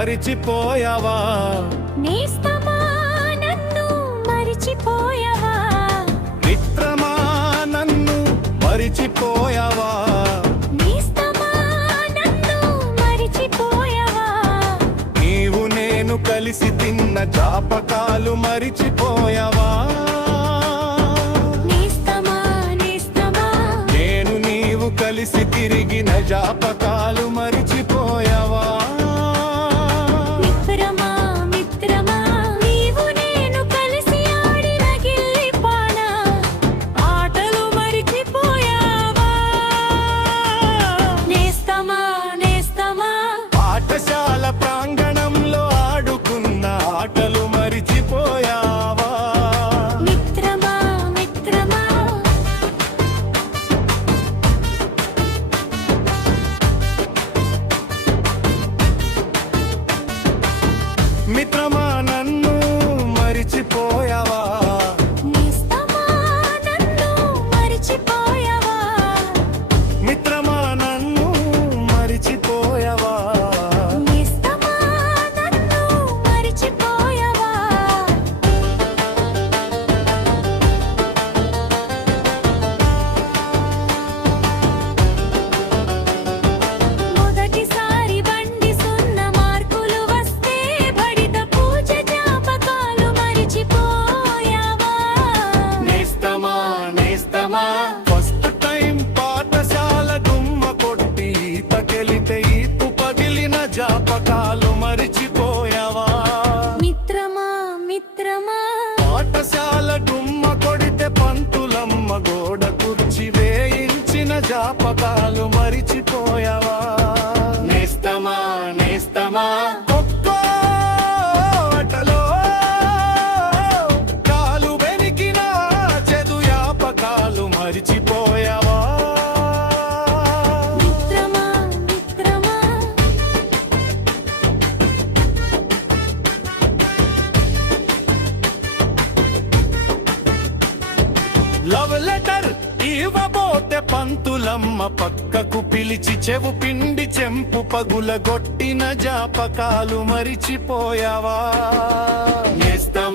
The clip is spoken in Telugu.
మరిచిపోయావా? నేస్తమా నన్ను మరిచిపోయావా? మిత్రమా నన్ను మరిచిపోయావా? నేస్తమా నన్ను మరిచిపోయావా? నీవు నేను కలిసి తిన్న జ్ఞాపకాలు మరిచిపోయావా? నేస్తమా నేస్తమా నేను నీవు కలిసి తిరిగిన జ్ఞాపకాలు మరిచిపోయావా? మిత్రమా మిత్రమా నీవు నేను కలిసి ఆడిన గిల్లిపాన ఆటలు మరిచిపోయావా? నేస్తమా నేస్తమా పాఠశాల ప్రాంగణంలో ఆడుకున్న ఆటలు మరిచిపోయావా? మిత్రమా మిత్రమా మిత్రమా నన్ను మరిచిపోయావా? నేస్తమా నన్ను మరిచిపోయావా? మిత్రమా నన్ను మరిచిపోయావా? నేస్తమా నన్ను మరిచిపోయావా? మొదటిసారి బండి సున్న మార్కులు వస్తే బడిత పూజ జ్ఞాపకాలు మరిచిపోయావా? నేస్తమా నేస్తమా ఫస్ట్ టైం పాఠశాల గుమ్మ కొట్టి ఈతకెళితే ఈపు పగిలిన జ్ఞాపకాలు మరిచిపోయావా? మిత్రమా మిత్రమా పాఠశాల గుమ్మ కొడితే పంతులమ్మ గోడ కుర్చి వేయించిన జ్ఞాపకాలు మరిచిపోయావా? నేస్తమా నేస్తమా ఖోఖో ఆటలో కాలు వెనికిన చెడు జ్ఞాపకాలు మరిచిపోయావా? మిత్రమా మిత్రమా లవ్ లెటర్ ఇవ్వబోతే పంతులమ్మ పక్కకు పిలిచి చెవు పిండి చెంపు పగుల గొట్టిన జ్ఞాపకాలు మరిచిపోయావా? నేస్తమా